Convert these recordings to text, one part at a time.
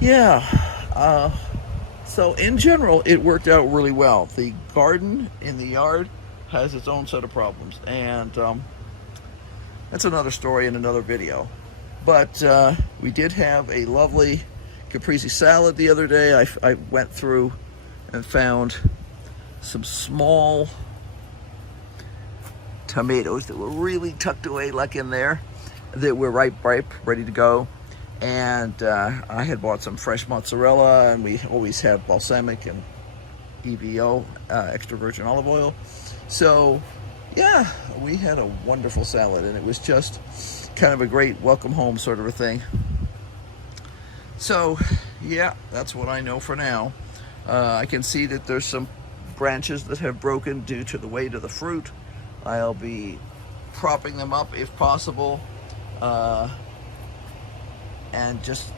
Yeah. So in general, it worked out really well. The garden in the yard has its own set of problems, and that's another story in another video. But we did have a lovely caprese salad the other day. I went through and found some small tomatoes that were really tucked away like in there, that were ripe, ready to go. And I had bought some fresh mozzarella, and we always have balsamic and EVO, extra virgin olive oil. So yeah, we had a wonderful salad, and it was just kind of a great welcome home sort of a thing. So yeah, that's what I know for now. I can see that there's some branches that have broken due to the weight of the fruit. I'll be propping them up if possible, and just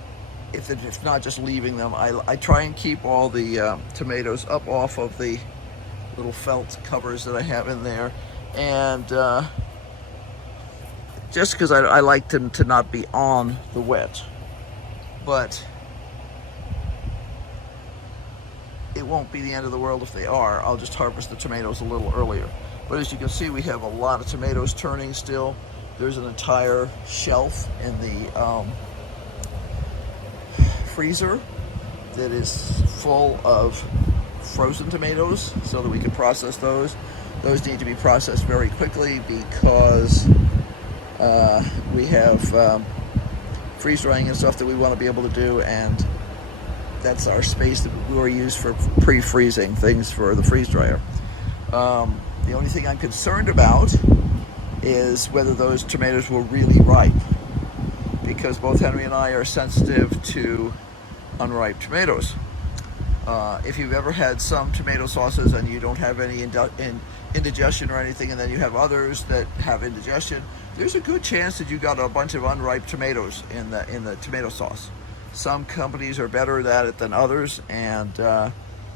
if not, just leaving them. I try and keep all the tomatoes up off of the little felt covers that I have in there, and just because I like them to not be on the wet. But it won't be the end of the world if they are. I'll just harvest the tomatoes a little earlier. But as you can see, we have a lot of tomatoes turning still. There's an entire shelf in the freezer that is full of frozen tomatoes so that we can process those. Those need to be processed very quickly because we have freeze drying and stuff that we want to be able to do, and that's our space that we were used for pre-freezing things for the freeze dryer. The only thing I'm concerned about is whether those tomatoes will really ripe, because both Henry and I are sensitive to unripe tomatoes. If you've ever had some tomato sauces and you don't have any indigestion or anything, and then you have others that have indigestion, there's a good chance that you got a bunch of unripe tomatoes in the tomato sauce. Some companies are better at it than others, and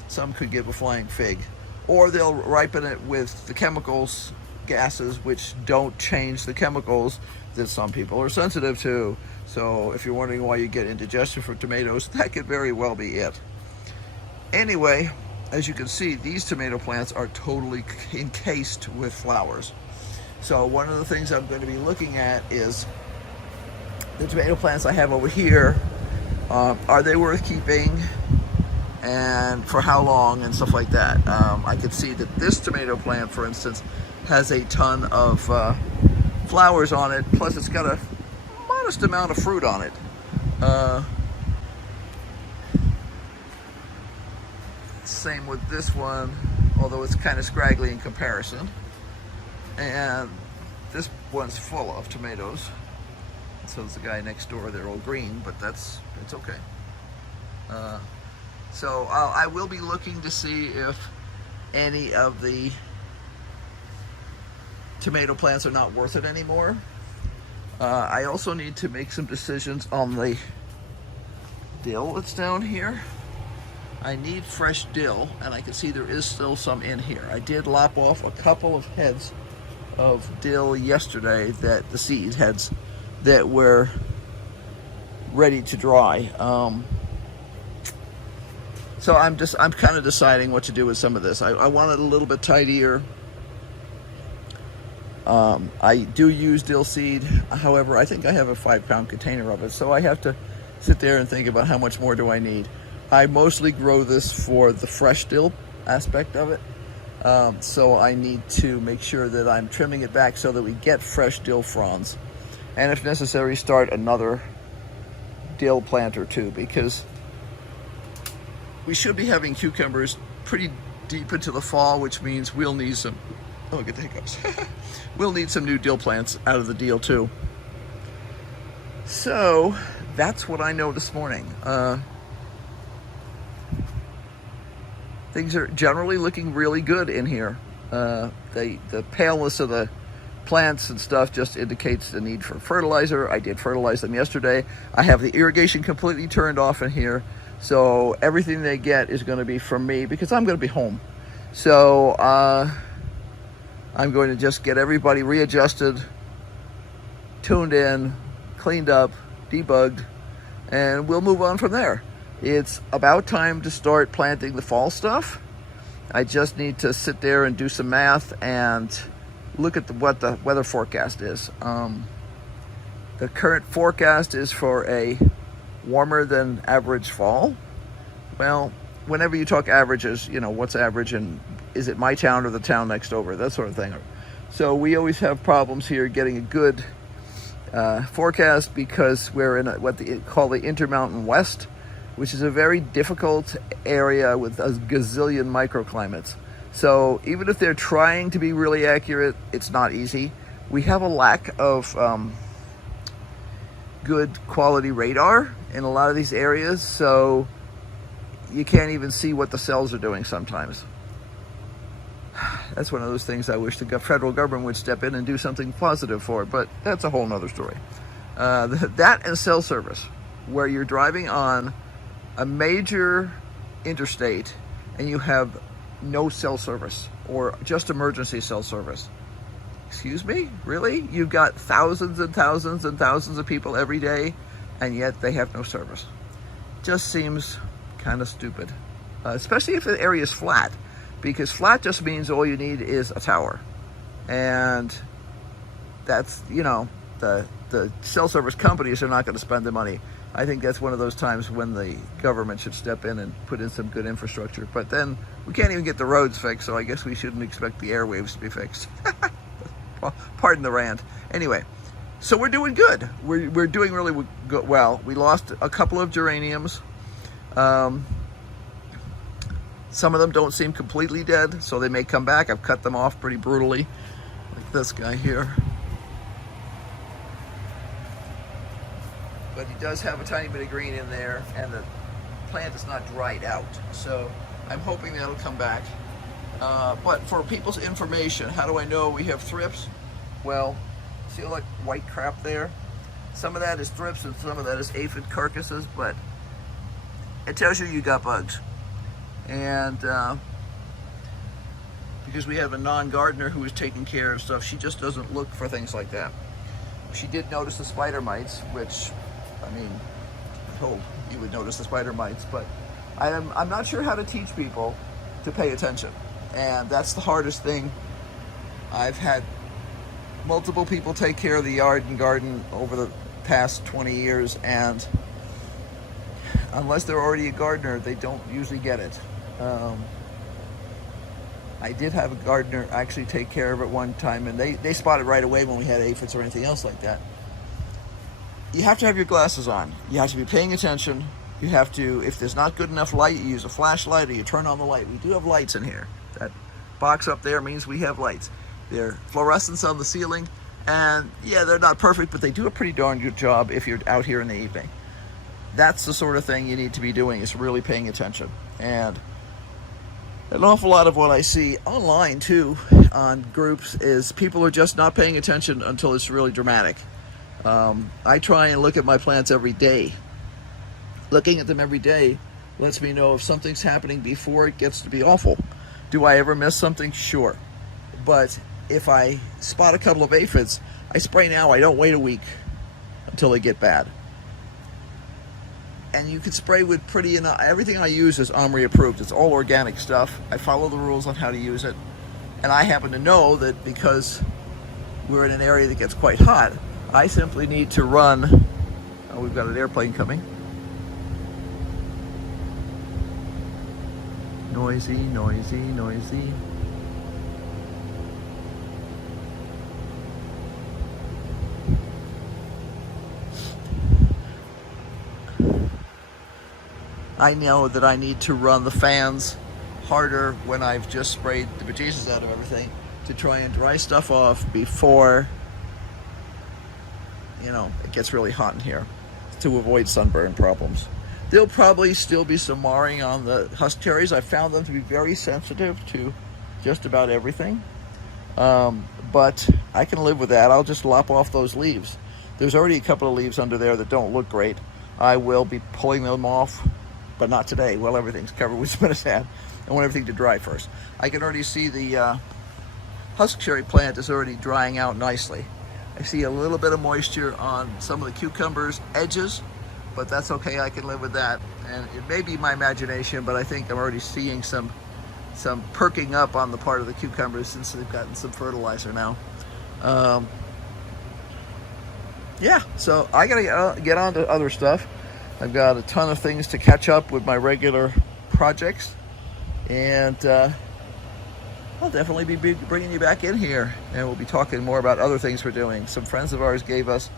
some could give a flying fig. Or they'll ripen it with the chemicals, gases, which don't change the chemicals that some people are sensitive to. So if you're wondering why you get indigestion for tomatoes, that could very well be it. Anyway, as you can see, these tomato plants are totally encased with flowers. So one of the things I'm going to be looking at is the tomato plants I have over here. Are they worth keeping, and for how long, and stuff like that. I could see that this tomato plant, for instance, has a ton of flowers on it, plus it's got a modest amount of fruit on it. Same with this one, although it's kind of scraggly in comparison. And this one's full of tomatoes. So is the guy next door. They're all green, but it's okay. So I will be looking to see if any of the tomato plants are not worth it anymore. I also need to make some decisions on the dill that's down here. I need fresh dill, and I can see there is still some in here. I did lop off a couple of heads of dill yesterday, that the seed heads that were ready to dry. So I'm kind of deciding what to do with some of this. I want it a little bit tidier. I do use dill seed. However, I think I have a 5-pound container of it, so I have to sit there and think about how much more do I need. I mostly grow this for the fresh dill aspect of it. So I need to make sure that I'm trimming it back so that we get fresh dill fronds. And if necessary, start another dill plant or two, because we should be having cucumbers pretty deep into the fall, which means we'll need some, oh, get the hiccups. We'll need some new dill plants out of the deal too. So that's what I know this morning. Things are generally looking really good in here. The paleness of the plants and stuff just indicates the need for fertilizer. I did fertilize them yesterday. I have the irrigation completely turned off in here, so everything they get is going to be from me, because I'm going to be home. So I'm going to just get everybody readjusted, tuned in, cleaned up, debugged, and we'll move on from there. It's about time to start planting the fall stuff. I just need to sit there and do some math and look at what the weather forecast is. The current forecast is for a warmer than average fall. Well, whenever you talk averages, you know, what's average and is it my town or the town next over, that sort of thing. So we always have problems here getting a good forecast because we're in what they call the Intermountain West, which is a very difficult area with a gazillion microclimates. So even if they're trying to be really accurate, it's not easy. We have a lack of good quality radar in a lot of these areas, so you can't even see what the cells are doing sometimes. That's one of those things I wish the federal government would step in and do something positive for, but that's a whole nother story. That and cell service, where you're driving on a major interstate and you have no cell service or just emergency cell service. Excuse me? Really? You've got thousands and thousands and thousands of people every day and yet they have no service. Just seems kind of stupid, especially if the area is flat, because flat just means all you need is a tower. And that's, you know, the cell service companies are not going to spend the money. I think that's one of those times when the government should step in and put in some good infrastructure. But then we can't even get the roads fixed, so I guess we shouldn't expect the airwaves to be fixed. Pardon the rant. Anyway, so we're doing good. We're doing really good. Well, we lost a couple of geraniums. Some of them don't seem completely dead, so they may come back. I've cut them off pretty brutally, like this guy here. But he does have a tiny bit of green in there, and the plant is not dried out. So I'm hoping that'll come back. But for people's information, how do I know we have thrips? Well, see all that white crap there? Some of that is thrips and some of that is aphid carcasses, but it tells you got bugs. And because we have a non-gardener who is taking care of stuff, she just doesn't look for things like that. She did notice the spider mites, which, I mean, I hope you would notice the spider mites, but I'm not sure how to teach people to pay attention. And that's the hardest thing. I've had multiple people take care of the yard and garden over the past 20 years, and unless they're already a gardener, they don't usually get it. I did have a gardener actually take care of it one time, and they spotted right away when we had aphids or anything else like that. You have to have your glasses on. You have to be paying attention. You have to, if there's not good enough light, you use a flashlight or you turn on the light. We do have lights in here. That box up there means we have lights. They're fluorescents on the ceiling, and yeah, they're not perfect, but they do a pretty darn good job if you're out here in the evening. That's the sort of thing you need to be doing, is really paying attention. And an awful lot of what I see online too, on groups, is people are just not paying attention until it's really dramatic. I try and look at my plants every day. Looking at them every day lets me know if something's happening before it gets to be awful. Do I ever miss something? Sure. But if I spot a couple of aphids, I spray now. I don't wait a week until they get bad. And you can spray with pretty enough. Everything I use is OMRI approved. It's all organic stuff. I follow the rules on how to use it. And I happen to know that because we're in an area that gets quite hot, I simply need to run. Oh, we've got an airplane coming. Noisy, noisy, noisy. I know that I need to run the fans harder when I've just sprayed the bejesus out of everything to try and dry stuff off before, you know, it gets really hot in here, to avoid sunburn problems. There'll probably still be some marring on the husk cherries. I found them to be very sensitive to just about everything. But I can live with that. I'll just lop off those leaves. There's already a couple of leaves under there that don't look great. I will be pulling them off, but not today. Well, everything's covered with spinosad. I want everything to dry first. I can already see the husk cherry plant is already drying out nicely. I see a little bit of moisture on some of the cucumbers' edges, but that's okay. I can live with that. And it may be my imagination, but I think I'm already seeing some perking up on the part of the cucumbers since they've gotten some fertilizer now. Yeah, so I gotta get on to other stuff. I've got a ton of things to catch up with my regular projects, and I'll definitely be bringing you back in here, and we'll be talking more about other things we're doing. Some friends of ours gave us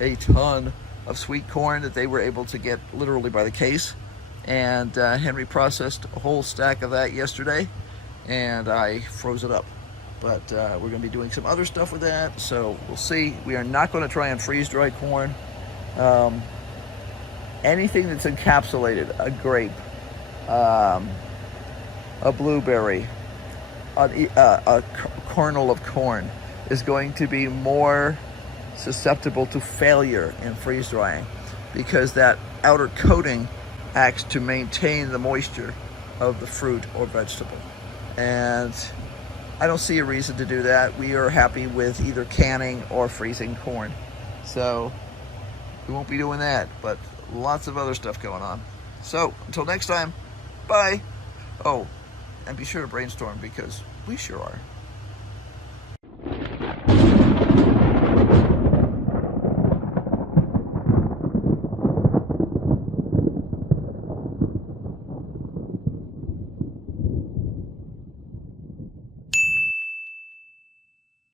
a ton of sweet corn that they were able to get literally by the case, and Henry processed a whole stack of that yesterday, and I froze it up. But we're going to be doing some other stuff with that, so we'll see. We are not going to try and freeze dry corn. Anything that's encapsulated, a grape, a blueberry, a kernel of corn, is going to be more susceptible to failure in freeze drying, because that outer coating acts to maintain the moisture of the fruit or vegetable. And I don't see a reason to do that. We are happy with either canning or freezing corn. So we won't be doing that, but lots of other stuff going on. So until next time, bye. Oh, and be sure to brainstorm, because we sure are.